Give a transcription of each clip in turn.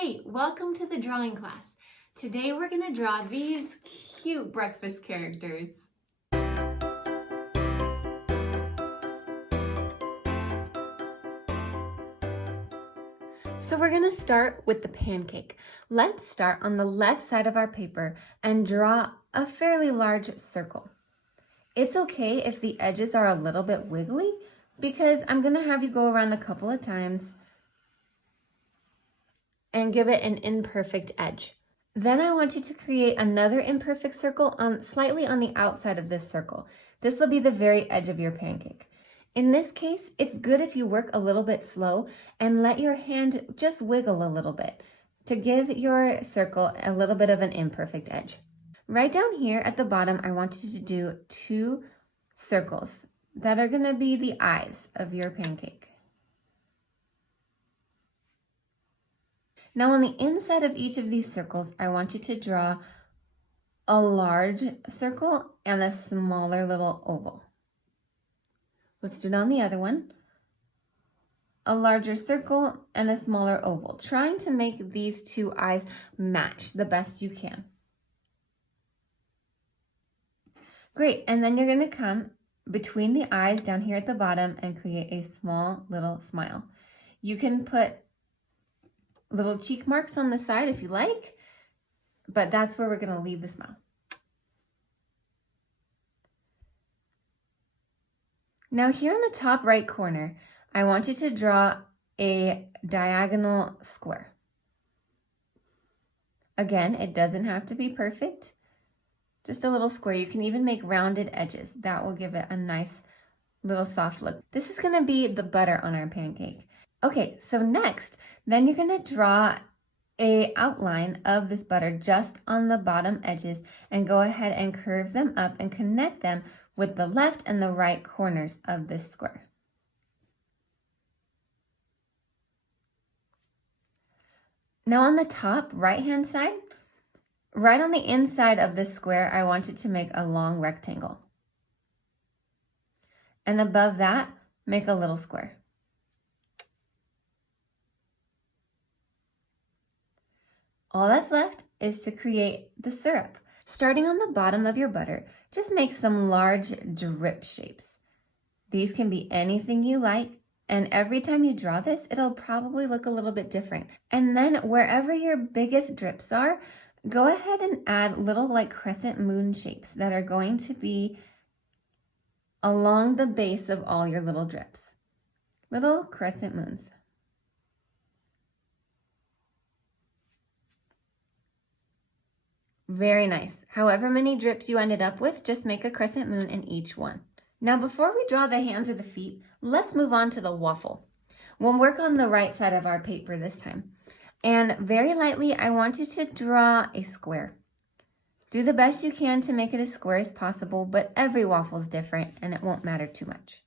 Hey, welcome to the drawing class. Today we're going to draw these cute breakfast characters. So we're going to start with the pancake. Let's start on the left side of our paper and draw a fairly large circle. It's okay if the edges are a little bit wiggly because I'm going to have you go around a couple of times and give it an imperfect edge. Then I want you to create another imperfect circle slightly on the outside of this circle. This will be the very edge of your pancake. In this case, it's good if you work a little bit slow and let your hand just wiggle a little bit to give your circle a little bit of an imperfect edge. Right down here at the bottom, I want you to do 2 circles that are going to be the eyes of your pancake. Now on the inside of each of these circles, I want you to draw a large circle and a smaller little oval. Let's do it on the other one. A larger circle and a smaller oval, trying to make these 2 eyes match the best you can. Great, and then you're going to come between the eyes down here at the bottom and create a small little smile. You can put little cheek marks on the side if you like, but that's where we're going to leave the smile. Now here in the top right corner, I want you to draw a diagonal square. Again, it doesn't have to be perfect, just a little square. You can even make rounded edges. That will give it a nice little soft look. This is going to be the butter on our pancake. Okay, so next, then you're going to draw an outline of this butter just on the bottom edges and go ahead and curve them up and connect them with the left and the right corners of this square. Now on the top right-hand side, right on the inside of this square, I want you to make a long rectangle. And above that, make a little square. All that's left is to create the syrup. Starting on the bottom of your butter, just make some large drip shapes. These can be anything you like, and every time you draw this, it'll probably look a little bit different. And then wherever your biggest drips are, go ahead and add little like crescent moon shapes that are going to be along the base of all your little drips. Little crescent moons. Very nice. However many drips you ended up with, just make a crescent moon in each one. Now before we draw the hands or the feet, let's move on to the waffle. We'll work on the right side of our paper this time. And very lightly, I want you to draw a square. Do the best you can to make it as square as possible, but every waffle is different and it won't matter too much.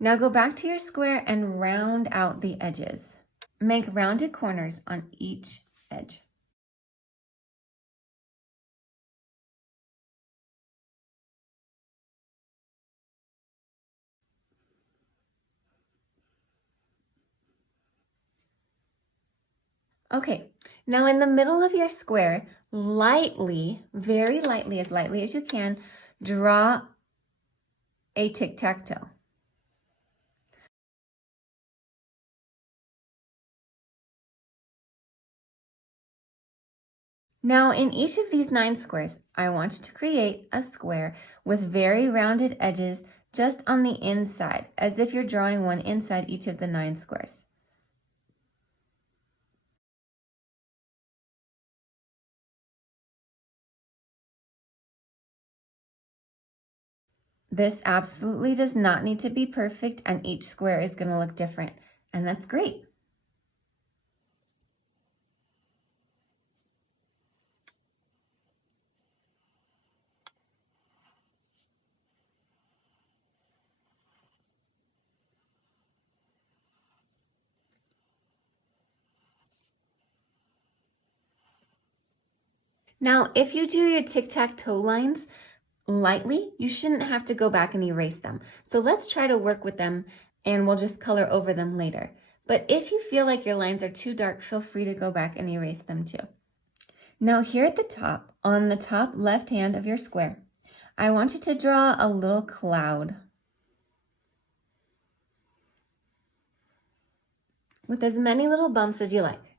Now go back to your square and round out the edges. Make rounded corners on each edge. Okay, now in the middle of your square, lightly, very lightly as you can, draw a tic-tac-toe. Now in each of these 9 squares, I want you to create a square with very rounded edges just on the inside, as if you're drawing one inside each of the 9 squares. This absolutely does not need to be perfect, and each square is going to look different, and that's great. Now, if you do your tic-tac-toe lines, lightly, you shouldn't have to go back and erase them. So let's try to work with them and we'll just color over them later. But if you feel like your lines are too dark, feel free to go back and erase them too. Now here at the top, on the top left hand of your square, I want you to draw a little cloud with as many little bumps as you like.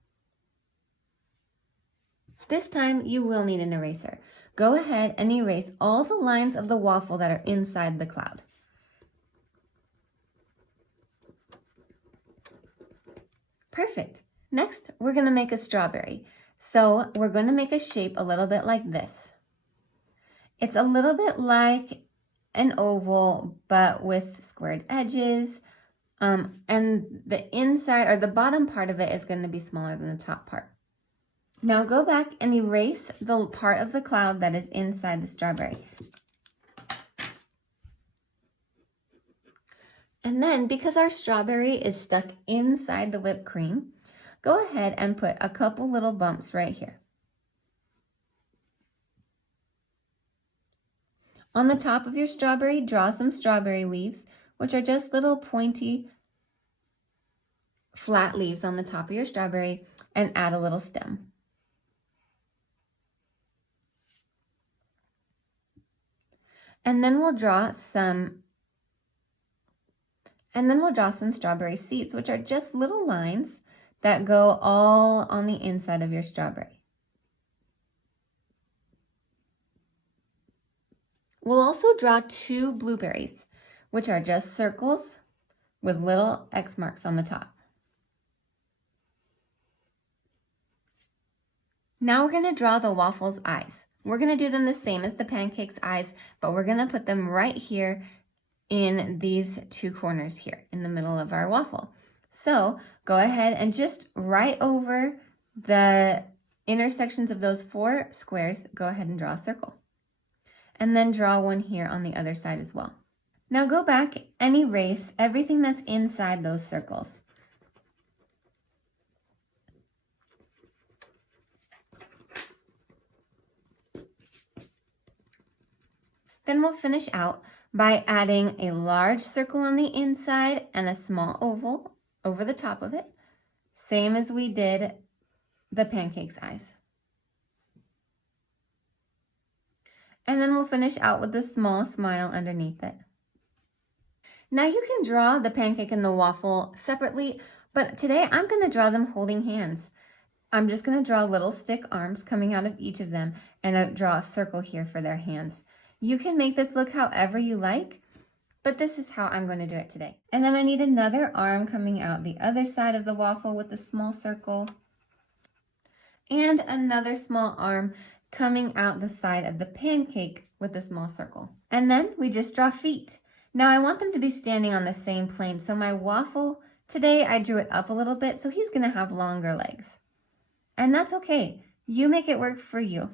This time you will need an eraser. Go ahead and erase all the lines of the waffle that are inside the cloud. Perfect. Next, we're going to make a strawberry. So we're going to make a shape a little bit like this. It's a little bit like an oval, but with squared edges. And the inside or the bottom part of it is going to be smaller than the top part. Now go back and erase the part of the cloud that is inside the strawberry. And then, because our strawberry is stuck inside the whipped cream, go ahead and put a couple little bumps right here. On the top of your strawberry, draw some strawberry leaves, which are just little pointy, flat leaves on the top of your strawberry, and add a little stem. And then we'll draw some strawberry seeds, which are just little lines that go all on the inside of your strawberry. We'll also draw 2 blueberries, which are just circles with little X marks on the top. Now we're going to draw the waffle's eyes. We're going to do them the same as the pancake's eyes, but we're going to put them right here in these 2 corners here in the middle of our waffle. So go ahead and just right over the intersections of those 4 squares, go ahead and draw a circle. And then draw one here on the other side as well. Now go back and erase everything that's inside those circles. Then we'll finish out by adding a large circle on the inside and a small oval over the top of it, same as we did the pancake's eyes. And then we'll finish out with a small smile underneath it. Now you can draw the pancake and the waffle separately, but today I'm going to draw them holding hands. I'm just going to draw little stick arms coming out of each of them and draw a circle here for their hands. You can make this look however you like, but this is how I'm going to do it today. And then I need another arm coming out the other side of the waffle with a small circle, and another small arm coming out the side of the pancake with a small circle. And then we just draw feet. Now I want them to be standing on the same plane. So my waffle, today I drew it up a little bit, so he's gonna have longer legs. And that's okay. You make it work for you.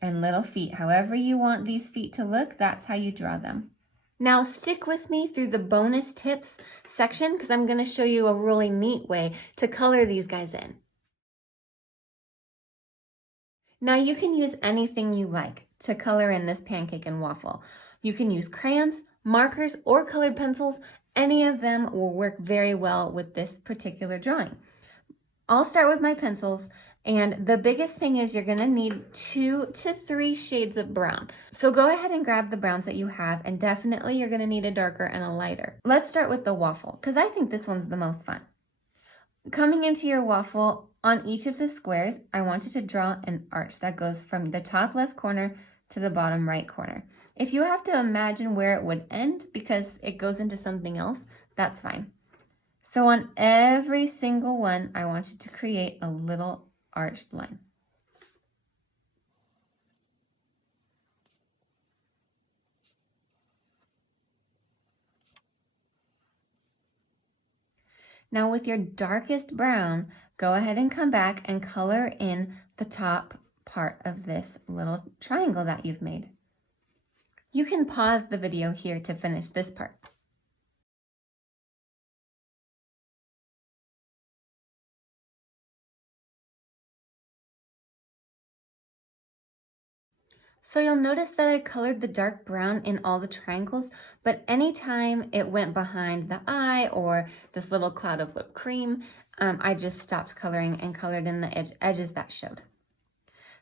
And little feet, however you want these feet to look, that's how you draw them. Now stick with me through the bonus tips section because I'm gonna show you a really neat way to color these guys in. Now you can use anything you like to color in this pancake and waffle. You can use crayons, markers, or colored pencils. Any of them will work very well with this particular drawing. I'll start with my pencils, and the biggest thing is you're gonna need 2 to 3 shades of brown. So go ahead and grab the browns that you have, and definitely you're gonna need a darker and a lighter. Let's start with the waffle, because I think this one's the most fun. Coming into your waffle, on each of the squares, I want you to draw an arch that goes from the top left corner to the bottom right corner. If you have to imagine where it would end because it goes into something else, that's fine. So on every single one, I want you to create a little arched line. Now with your darkest brown, go ahead and come back and color in the top part of this little triangle that you've made. You can pause the video here to finish this part. So you'll notice that I colored the dark brown in all the triangles, but anytime it went behind the eye or this little cloud of whipped cream, I just stopped coloring and colored in the edges that showed.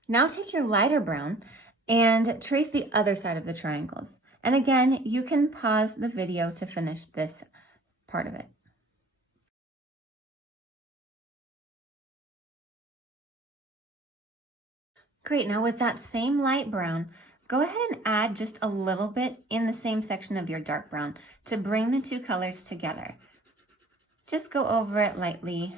Now take your lighter brown and trace the other side of the triangles. And again, you can pause the video to finish this part of it. Great, now with that same light brown, go ahead and add just a little bit in the same section of your dark brown to bring the two colors together. Just go over it lightly.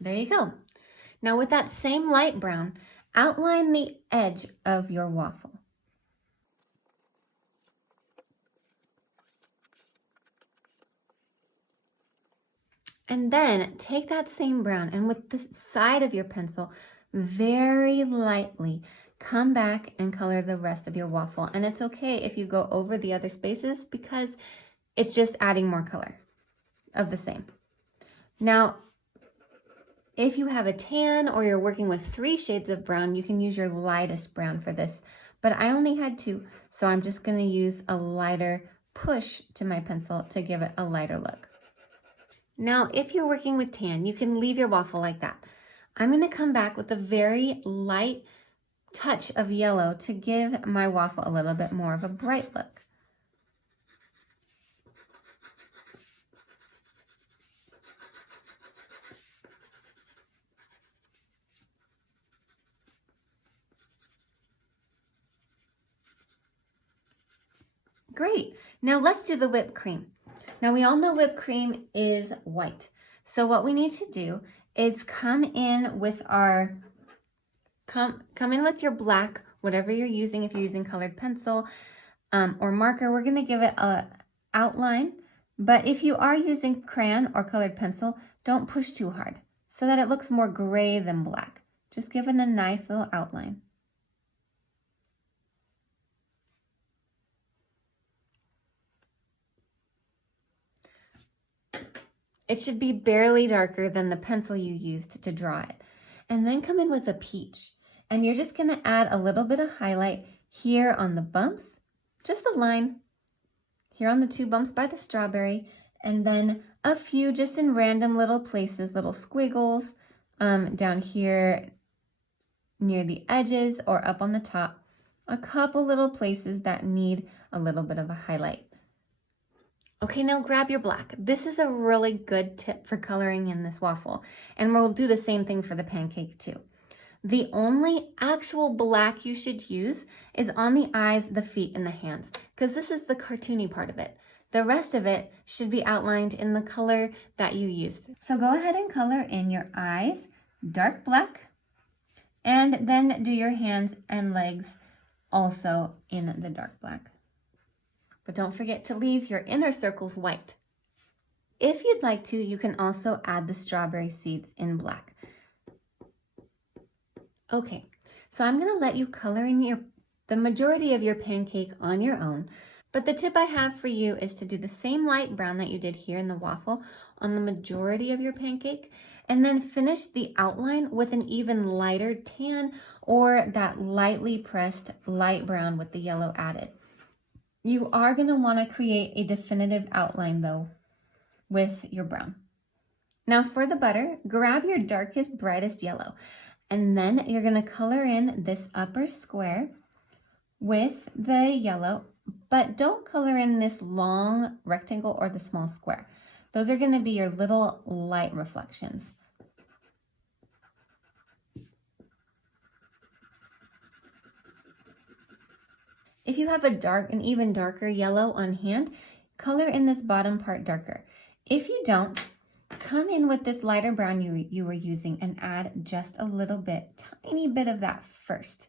There you go. Now with that same light brown, outline the edge of your waffle. And then take that same brown and with the side of your pencil, very lightly, come back and color the rest of your waffle. And it's okay if you go over the other spaces because it's just adding more color of the same. Now, if you have a tan or you're working with 3 shades of brown, you can use your lightest brown for this. But I only had 2, so I'm just going to use a lighter push to my pencil to give it a lighter look. Now, if you're working with tan, you can leave your waffle like that. I'm going to come back with a very light touch of yellow to give my waffle a little bit more of a bright look. Great. Now let's do the whipped cream. Now we all know whipped cream is white. So what we need to do is come in with your black, whatever you're using. If you're using colored pencil or marker, we're going to give it a outline. But if you are using crayon or colored pencil, don't push too hard so that it looks more gray than black. Just give it a nice little outline. It should be barely darker than the pencil you used to draw it. And then come in with a peach. And you're just going to add a little bit of highlight here on the bumps, just a line, here on the 2 bumps by the strawberry, and then a few just in random little places, little squiggles down here near the edges or up on the top. A couple little places that need a little bit of a highlight. Okay, now grab your black. This is a really good tip for coloring in this waffle, and we'll do the same thing for the pancake too. The only actual black you should use is on the eyes, the feet, and the hands, because this is the cartoony part of it. The rest of it should be outlined in the color that you used. So go ahead and color in your eyes, dark black, and then do your hands and legs also in the dark black. But don't forget to leave your inner circles white. If you'd like to, you can also add the strawberry seeds in black. Okay, so I'm going to let you color in the majority of your pancake on your own, but the tip I have for you is to do the same light brown that you did here in the waffle on the majority of your pancake, and then finish the outline with an even lighter tan or that lightly pressed light brown with the yellow added. You are going to want to create a definitive outline though with your brown. Now for the butter, grab your darkest, brightest yellow, and then you're going to color in this upper square with the yellow, but don't color in this long rectangle or the small square. Those are going to be your little light reflections. If you have an even darker yellow on hand, color in this bottom part darker. If you don't, come in with this lighter brown you were using and add just a little bit, tiny bit of that first,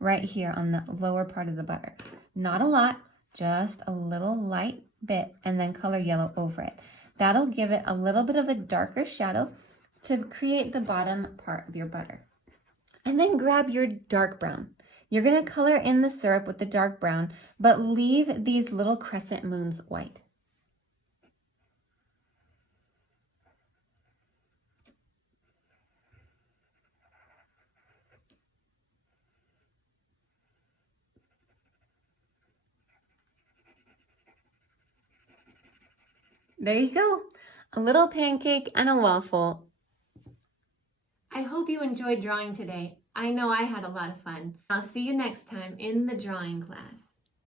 right here on the lower part of the butter. Not a lot, just a little light bit, and then color yellow over it. That'll give it a little bit of a darker shadow to create the bottom part of your butter. And then grab your dark brown. You're going to color in the syrup with the dark brown, but leave these little crescent moons white. There you go. A little pancake and a waffle. I hope you enjoyed drawing today. I know I had a lot of fun. I'll see you next time in the drawing class.